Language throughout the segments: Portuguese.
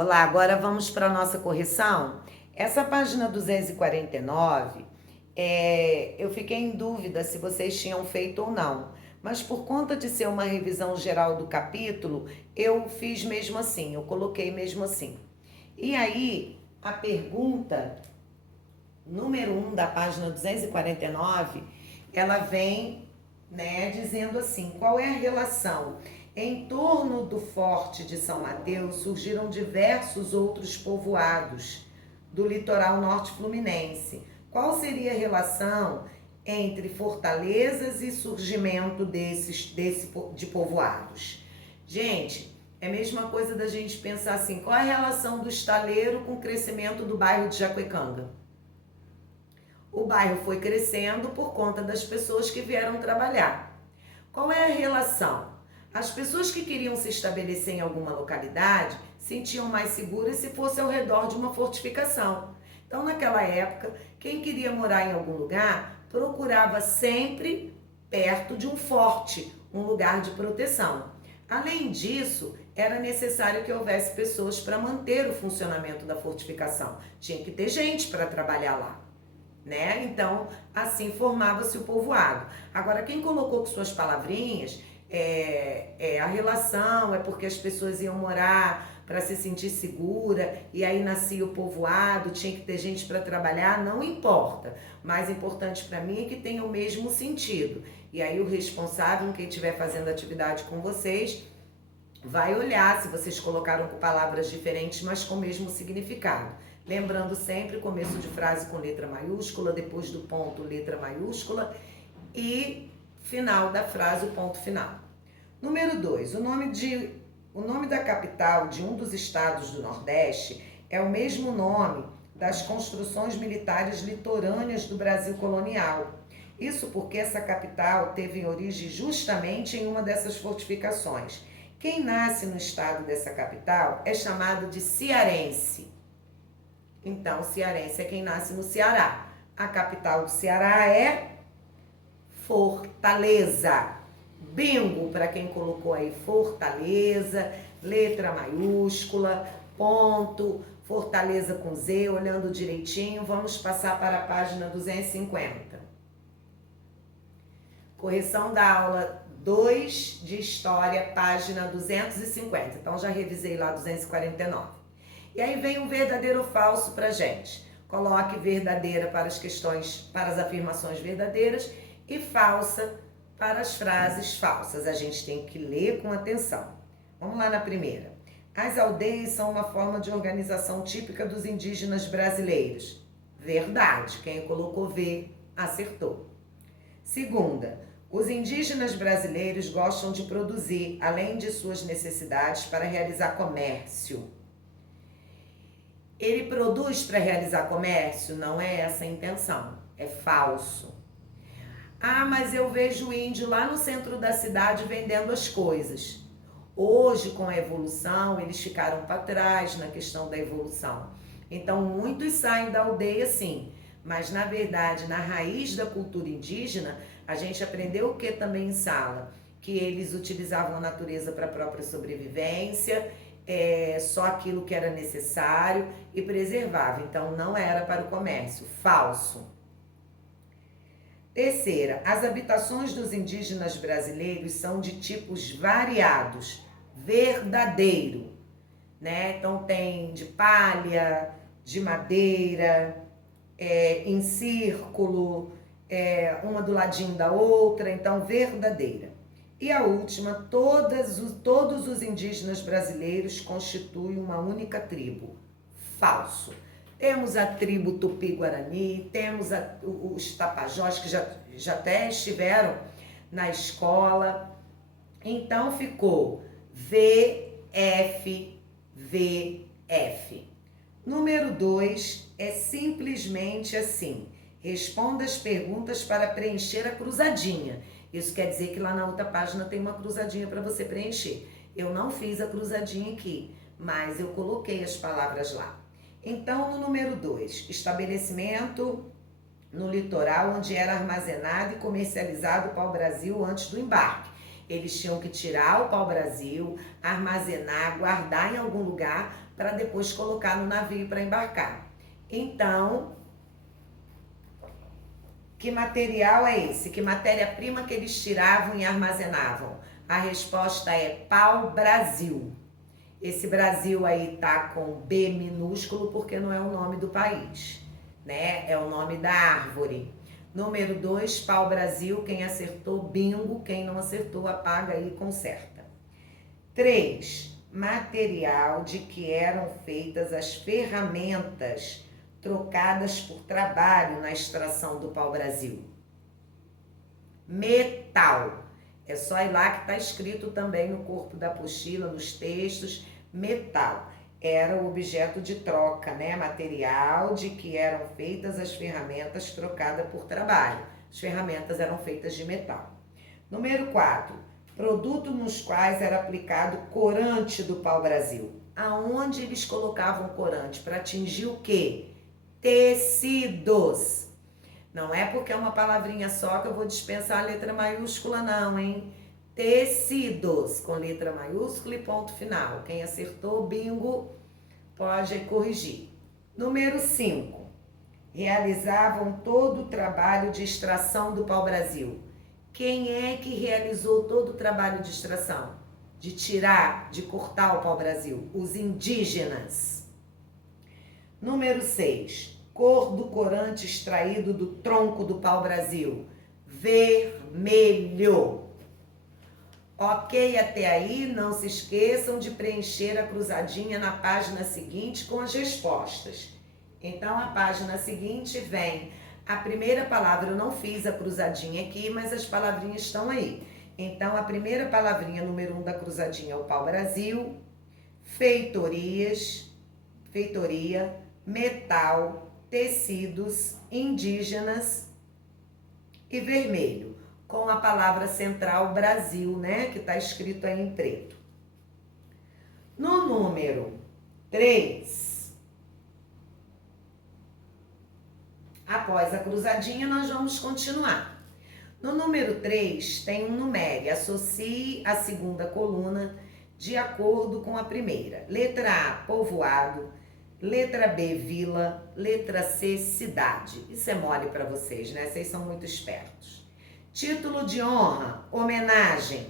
Olá, agora vamos para a nossa correção. Essa página 249, eu fiquei em dúvida se vocês tinham feito ou não, mas por conta de ser uma revisão geral do capítulo, eu fiz mesmo assim, eu coloquei mesmo assim. E aí, a pergunta número 1 da página 249, ela vem, né, dizendo assim: qual é a relação? Em torno do Forte de São Mateus surgiram diversos outros povoados do litoral norte fluminense. Qual seria a relação entre fortalezas e surgimento de povoados? Gente, é a mesma coisa da gente pensar assim: qual é a relação do estaleiro com o crescimento do bairro de Jacuecanga? O bairro foi crescendo por conta das pessoas que vieram trabalhar. Qual é a relação? As pessoas que queriam se estabelecer em alguma localidade sentiam mais seguras se fosse ao redor de uma fortificação. Então, naquela época, quem queria morar em algum lugar procurava sempre perto de um forte, um lugar de proteção. Além disso, era necessário que houvesse pessoas para manter o funcionamento da fortificação. Tinha que ter gente para trabalhar lá, né? Então, assim formava-se o povoado. Agora, quem colocou com suas palavrinhas a relação, é porque as pessoas iam morar para se sentir segura, e aí nascia o povoado, tinha que ter gente para trabalhar, não importa. Mais importante para mim é que tenha o mesmo sentido. E aí o responsável, quem estiver fazendo atividade com vocês, vai olhar se vocês colocaram com palavras diferentes, mas com o mesmo significado. Lembrando sempre, começo de frase com letra maiúscula, depois do ponto, letra maiúscula, e final da frase, o ponto final. Número 2, o nome da capital de um dos estados do Nordeste é o mesmo nome das construções militares litorâneas do Brasil colonial. Isso porque essa capital teve origem justamente em uma dessas fortificações. Quem nasce no estado dessa capital é chamado de cearense. Então, cearense é quem nasce no Ceará. A capital do Ceará é Fortaleza. Bingo para quem colocou aí Fortaleza, letra maiúscula, ponto, Fortaleza com Z, olhando direitinho. Vamos passar para a página 250. Correção da aula 2 de História, página 250. Então, já revisei lá 249. E aí vem um verdadeiro ou falso pra gente. Coloque verdadeira para as questões, para as afirmações verdadeiras e falsa para as frases falsas. A gente tem que ler com atenção. Vamos lá na primeira. As aldeias são uma forma de organização típica dos indígenas brasileiros. Verdade. Quem colocou V, acertou. Segunda, os indígenas brasileiros gostam de produzir, além de suas necessidades, para realizar comércio. Ele produz para realizar comércio? Não é essa a intenção, é falso. Ah, mas eu vejo o índio lá no centro da cidade vendendo as coisas. Hoje, com a evolução, eles ficaram para trás na questão da evolução. Então, muitos saem da aldeia sim, mas na verdade, na raiz da cultura indígena, a gente aprendeu o que também em sala? Que eles utilizavam a natureza para a própria sobrevivência, só aquilo que era necessário e preservava. Então, não era para o comércio. Falso. Terceira, as habitações dos indígenas brasileiros são de tipos variados. Verdadeiro, né? Então, tem de palha, de madeira, em círculo, uma do ladinho da outra. Então, verdadeira. E a última, todos os indígenas brasileiros constituem uma única tribo. Falso. Temos a tribo Tupi-Guarani, temos os Tapajós, que já até estiveram na escola. Então, ficou VF, VF. Número 2 é simplesmente assim. Responda as perguntas para preencher a cruzadinha. Isso quer dizer que lá na outra página tem uma cruzadinha para você preencher. Eu não fiz a cruzadinha aqui, mas eu coloquei as palavras lá. Então, no número 2, estabelecimento no litoral onde era armazenado e comercializado para o Brasil antes do embarque. Eles tinham que tirar o pau-brasil, armazenar, guardar em algum lugar para depois colocar no navio para embarcar. Então, que material é esse? Que matéria-prima que eles tiravam e armazenavam? A resposta é pau-brasil. Esse Brasil aí tá com B minúsculo porque não é o nome do país, né? É o nome da árvore. Número 2, pau-brasil. Quem acertou, bingo. Quem não acertou, apaga aí e conserta. 3, material de que eram feitas as ferramentas trocadas por trabalho na extração do pau-brasil. Metal. É só ir lá que está escrito também no corpo da apostila, nos textos, metal. Era o objeto de troca, né? Material de que eram feitas as ferramentas trocadas por trabalho. As ferramentas eram feitas de metal. Número 4, produto nos quais era aplicado corante do pau-brasil. Aonde eles colocavam corante? Para atingir o quê? Tecidos. Não é porque é uma palavrinha só que eu vou dispensar a letra maiúscula não, hein? Tecidos, com letra maiúscula e ponto final. Quem acertou, bingo, pode corrigir. Número 5. Realizavam todo o trabalho de extração do pau-brasil. Quem é que realizou todo o trabalho de extração? De tirar, de cortar o pau-brasil? Os indígenas. Número 6. Cor do corante extraído do tronco do pau-brasil? Vermelho. Ok, até aí, não se esqueçam de preencher a cruzadinha na página seguinte com as respostas. Então, a página seguinte vem a primeira palavra, eu não fiz a cruzadinha aqui, mas as palavrinhas estão aí. Então, a primeira palavrinha, número 1 da cruzadinha é o pau-brasil, feitoria, metal, tecidos, indígenas e vermelho, com a palavra central Brasil, né, que está escrito aí em preto. No número 3, após a cruzadinha, nós vamos continuar. No número 3, tem um numere, associe a segunda coluna de acordo com a primeira. Letra A, povoado. Letra B, vila. Letra C, cidade. Isso é mole para vocês, né? Vocês são muito espertos. Título de honra, homenagem.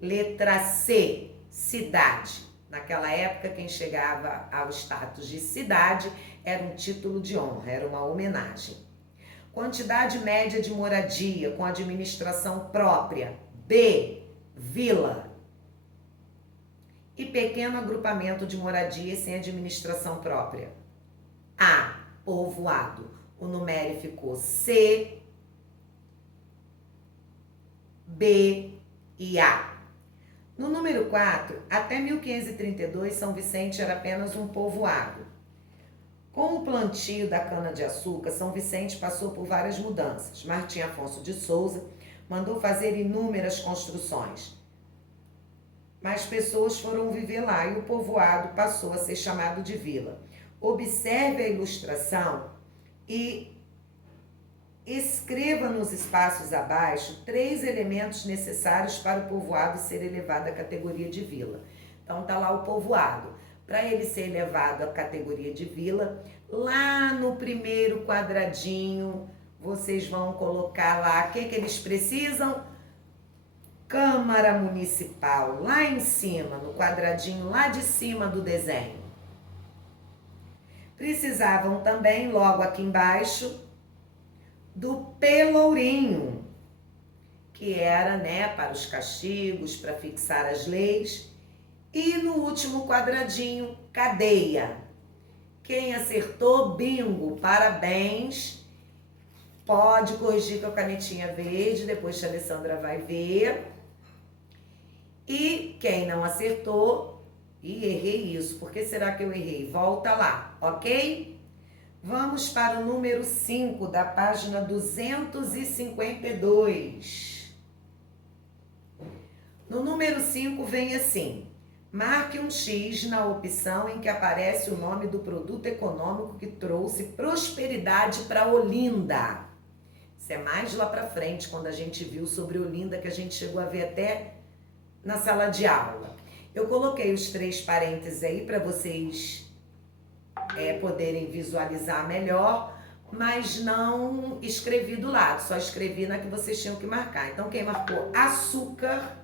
Letra C, cidade. Naquela época, quem chegava ao status de cidade era um título de honra, era uma homenagem. Quantidade média de moradia com administração própria. B, vila. E pequeno agrupamento de moradias sem administração própria. A, povoado. O numere ficou C, B e A. No número 4, até 1532, São Vicente era apenas um povoado. Com o plantio da cana-de-açúcar, São Vicente passou por várias mudanças. Martim Afonso de Souza mandou fazer inúmeras construções. Mais pessoas foram viver lá e o povoado passou a ser chamado de vila. Observe a ilustração e escreva nos espaços abaixo 3 elementos necessários para o povoado ser elevado à categoria de vila. Então tá lá o povoado. Para ele ser elevado à categoria de vila, lá no primeiro quadradinho, vocês vão colocar lá o que eles precisam? Câmara Municipal, lá em cima, no quadradinho lá de cima do desenho. Precisavam também, logo aqui embaixo, do pelourinho, que era, né, para os castigos, para fixar as leis. E no último quadradinho, cadeia. Quem acertou, bingo, parabéns. Pode corrigir com a canetinha verde, depois a Alessandra vai ver. E quem não acertou, e errei isso, por que será que eu errei? Volta lá, ok? Vamos para o número 5 da página 252. No número 5 vem assim: marque um X na opção em que aparece o nome do produto econômico que trouxe prosperidade para Olinda. Isso é mais lá para frente, quando a gente viu sobre Olinda, que a gente chegou a ver até na sala de aula. Eu coloquei os 3 parênteses aí para vocês poderem visualizar melhor, mas não escrevi do lado, só escrevi na que vocês tinham que marcar. Então, quem marcou açúcar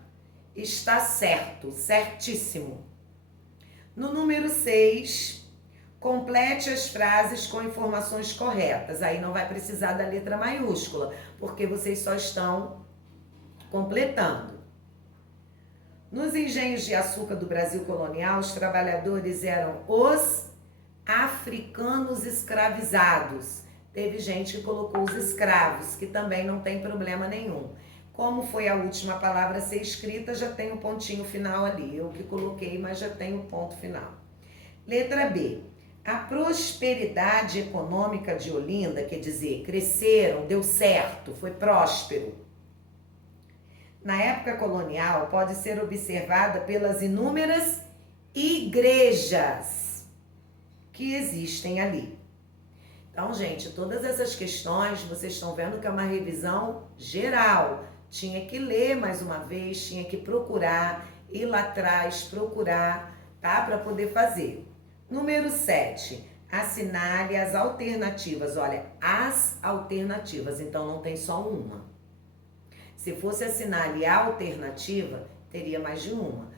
está certo, certíssimo. No número 6, complete as frases com informações corretas. Aí não vai precisar da letra maiúscula, porque vocês só estão completando. Nos engenhos de açúcar do Brasil colonial, os trabalhadores eram os africanos escravizados. Teve gente que colocou os escravos, que também não tem problema nenhum. Como foi a última palavra a ser escrita, já tem o pontinho final ali. Eu que coloquei, mas já tem o ponto final. Letra B. A prosperidade econômica de Olinda, quer dizer, cresceram, deu certo, foi próspero. Na época colonial, pode ser observada pelas inúmeras igrejas que existem ali. Então, gente, todas essas questões, vocês estão vendo que é uma revisão geral. Tinha que ler mais uma vez, tinha que procurar, ir lá atrás, procurar, tá? Para poder fazer. Número 7, assinale as alternativas. Olha, as alternativas, então não tem só uma. Se fosse assinale a alternativa, teria mais de uma.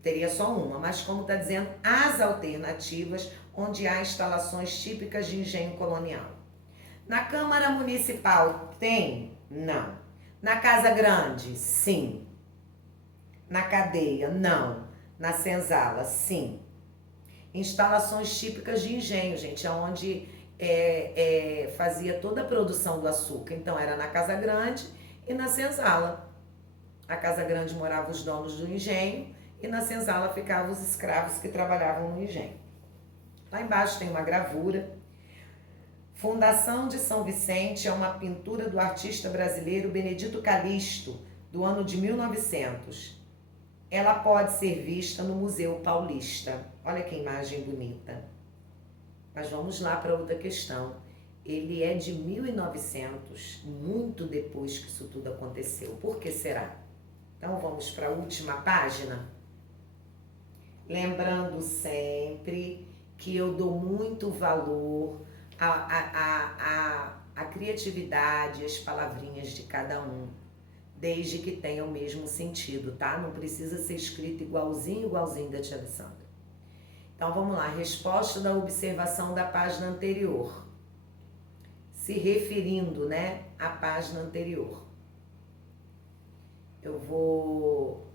Teria só uma, mas como está dizendo, as alternativas onde há instalações típicas de engenho colonial. Na Câmara Municipal tem? Não. Na Casa Grande? Sim. Na cadeia? Não. Na senzala? Sim. Instalações típicas de engenho, gente, onde fazia toda a produção do açúcar. Então, era na Casa Grande e na senzala. A Casa Grande moravam os donos do engenho e na senzala ficavam os escravos que trabalhavam no engenho. Lá embaixo tem uma gravura. Fundação de São Vicente é uma pintura do artista brasileiro Benedito Calixto, do ano de 1900. Ela pode ser vista no Museu Paulista. Olha que imagem bonita. Mas vamos lá para outra questão. Ele é de 1900, muito depois que isso tudo aconteceu. Por que será? Então vamos para a última página. Lembrando sempre que eu dou muito valor à criatividade, às palavrinhas de cada um, desde que tenha o mesmo sentido, tá? Não precisa ser escrito igualzinho da tia Alessandra. Então vamos lá, resposta da observação da página anterior, se referindo, né, à página anterior. Eu vou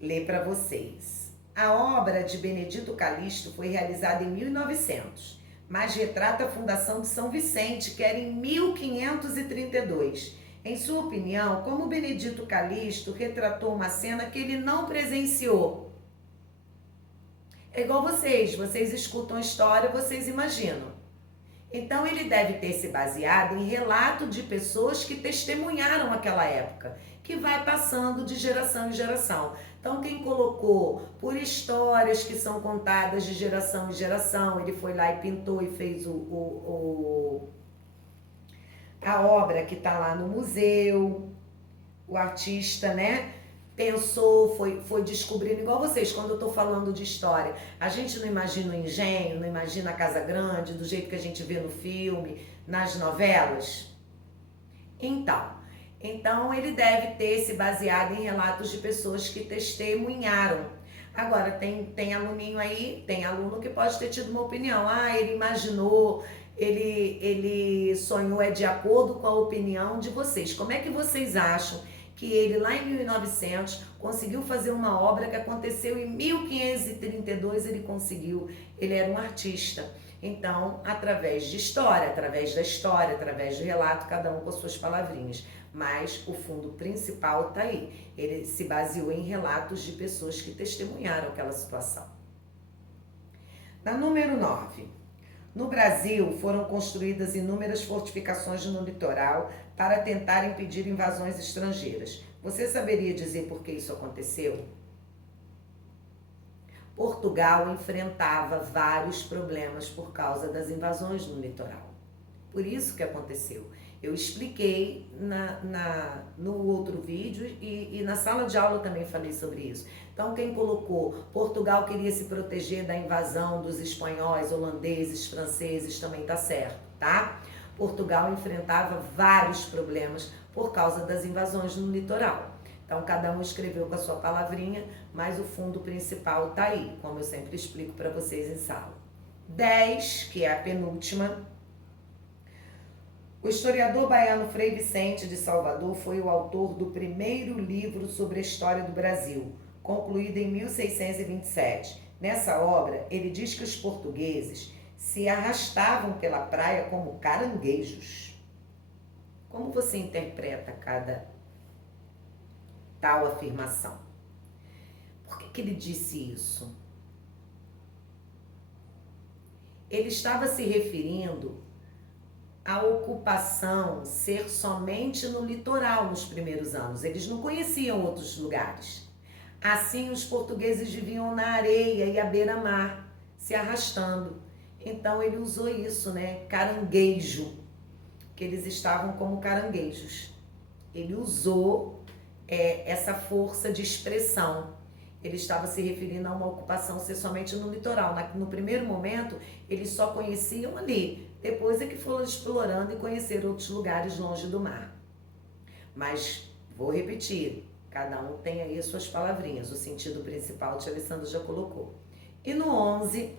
ler para vocês. A obra de Benedito Calixto foi realizada em 1900, mas retrata a fundação de São Vicente, que era em 1532. Em sua opinião, como Benedito Calixto retratou uma cena que ele não presenciou? É igual vocês escutam a história, vocês imaginam. Então ele deve ter se baseado em relato de pessoas que testemunharam aquela época, que vai passando de geração em geração. Então quem colocou por histórias que são contadas de geração em geração, ele foi lá e pintou e fez a obra que está lá no museu, o artista, né? Pensou, foi descobrindo, igual vocês, quando eu estou falando de história, a gente não imagina o engenho, não imagina a Casa Grande, do jeito que a gente vê no filme, nas novelas? Então ele deve ter se baseado em relatos de pessoas que testemunharam. Agora, tem aluninho aí, tem aluno que pode ter tido uma opinião. Ele imaginou, ele sonhou, é de acordo com a opinião de vocês. Como é que vocês acham que ele, lá em 1900, conseguiu fazer uma obra que aconteceu em 1532, ele era um artista. Então, através da história, através do relato, cada um com as suas palavrinhas. Mas o fundo principal está aí. Ele se baseou em relatos de pessoas que testemunharam aquela situação. Na número 9. No Brasil, foram construídas inúmeras fortificações no litoral para tentar impedir invasões estrangeiras. Você saberia dizer por que isso aconteceu? Portugal enfrentava vários problemas por causa das invasões no litoral. Por isso que aconteceu. Eu expliquei no outro vídeo e na sala de aula também falei sobre isso. Então, quem colocou Portugal queria se proteger da invasão dos espanhóis, holandeses, franceses, também tá certo, tá? Portugal enfrentava vários problemas por causa das invasões no litoral. Então, cada um escreveu com a sua palavrinha, mas o fundo principal tá aí, como eu sempre explico para vocês em sala. 10, que é a penúltima. O historiador baiano Frei Vicente de Salvador foi o autor do primeiro livro sobre a história do Brasil, concluído em 1627. Nessa obra, ele diz que os portugueses se arrastavam pela praia como caranguejos. Como você interpreta cada tal afirmação? Por que ele disse isso? Ele estava se referindo à ocupação ser somente no litoral nos primeiros anos. Eles não conheciam outros lugares. Assim, os portugueses viviam na areia e à beira-mar, se arrastando. Então, ele usou isso, né? Caranguejo, que eles estavam como caranguejos. Ele usou essa força de expressão. Ele estava se referindo a uma ocupação ser somente no litoral. No primeiro momento, eles só conheciam ali. Depois é que foram explorando e conheceram outros lugares longe do mar. Mas, vou repetir, cada um tem aí as suas palavrinhas. O sentido principal, o tia Alessandra já colocou. E no 11,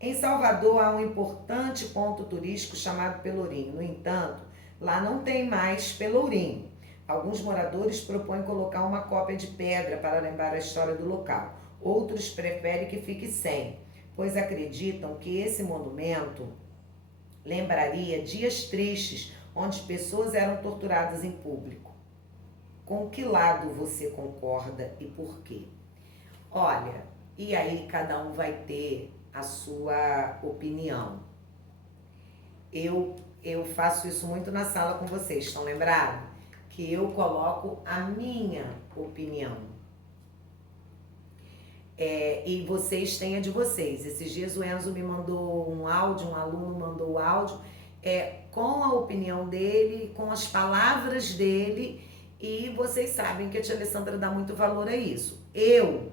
em Salvador há um importante ponto turístico chamado Pelourinho. No entanto, lá não tem mais Pelourinho. Alguns moradores propõem colocar uma cópia de pedra para lembrar a história do local. Outros preferem que fique sem, pois acreditam que esse monumento lembraria dias tristes onde pessoas eram torturadas em público. Com que lado você concorda e por quê? Olha, e aí cada um vai ter a sua opinião. Eu faço isso muito na sala com vocês, estão lembrados? Que eu coloco a minha opinião. E vocês têm a de vocês. Esses dias o Enzo me mandou um áudio, um aluno mandou o áudio, com a opinião dele, com as palavras dele, e vocês sabem que a tia Alessandra dá muito valor a isso. Eu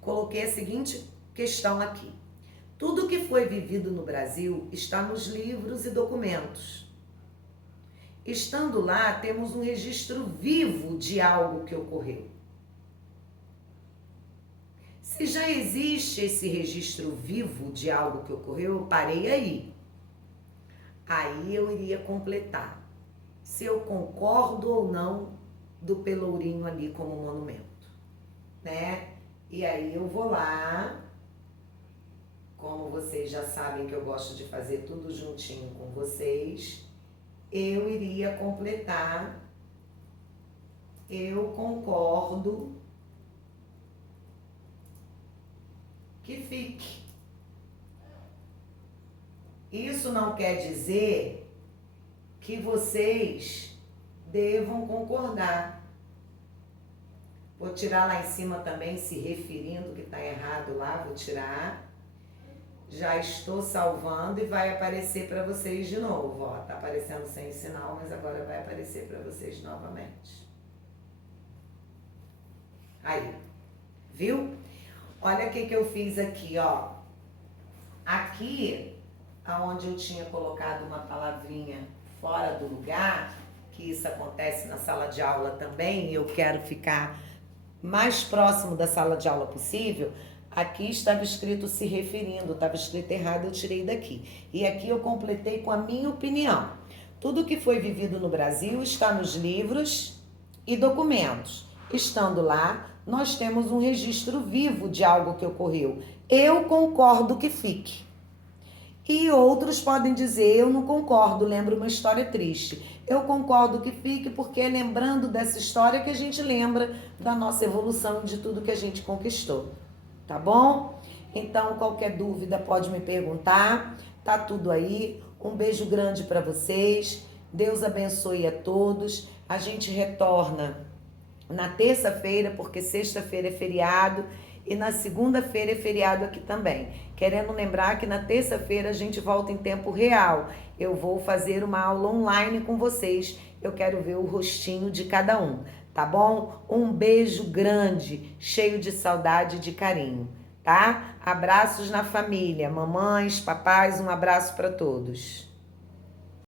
coloquei a seguinte questão aqui. Tudo que foi vivido no Brasil está nos livros e documentos. Estando lá, temos um registro vivo de algo que ocorreu. Se já existe esse registro vivo de algo que ocorreu, eu parei aí. Aí eu iria completar. Se eu concordo ou não do Pelourinho ali como monumento, né? E aí eu vou lá, como vocês já sabem que eu gosto de fazer tudo juntinho com vocês, eu iria completar, eu concordo que fique. Isso não quer dizer que vocês devam concordar. Vou tirar lá em cima também, se referindo que está errado lá, vou tirar. Já estou salvando e vai aparecer para vocês de novo, ó. Tá aparecendo sem sinal, mas agora vai aparecer para vocês novamente. Aí, viu? Olha o que eu fiz aqui, ó. Aqui, aonde eu tinha colocado uma palavrinha fora do lugar, que isso acontece na sala de aula também, e eu quero ficar mais próximo da sala de aula possível. Aqui estava escrito se referindo, estava escrito errado, eu tirei daqui. E aqui eu completei com a minha opinião. Tudo que foi vivido no Brasil está nos livros e documentos. Estando lá, nós temos um registro vivo de algo que ocorreu. Eu concordo que fique. E outros podem dizer, eu não concordo, lembro uma história triste. Eu concordo que fique porque é lembrando dessa história que a gente lembra da nossa evolução, de tudo que a gente conquistou. Tá bom? Então, qualquer dúvida pode me perguntar. Tá tudo aí. Um beijo grande para vocês. Deus abençoe a todos. A gente retorna na terça-feira, porque sexta-feira é feriado. e na segunda-feira é feriado aqui também. Querendo lembrar que na terça-feira a gente volta em tempo real. Eu vou fazer uma aula online com vocês. Eu quero ver o rostinho de cada um, tá bom? Um beijo grande, cheio de saudade e de carinho, tá? Abraços na família, mamães, papais, um abraço para todos.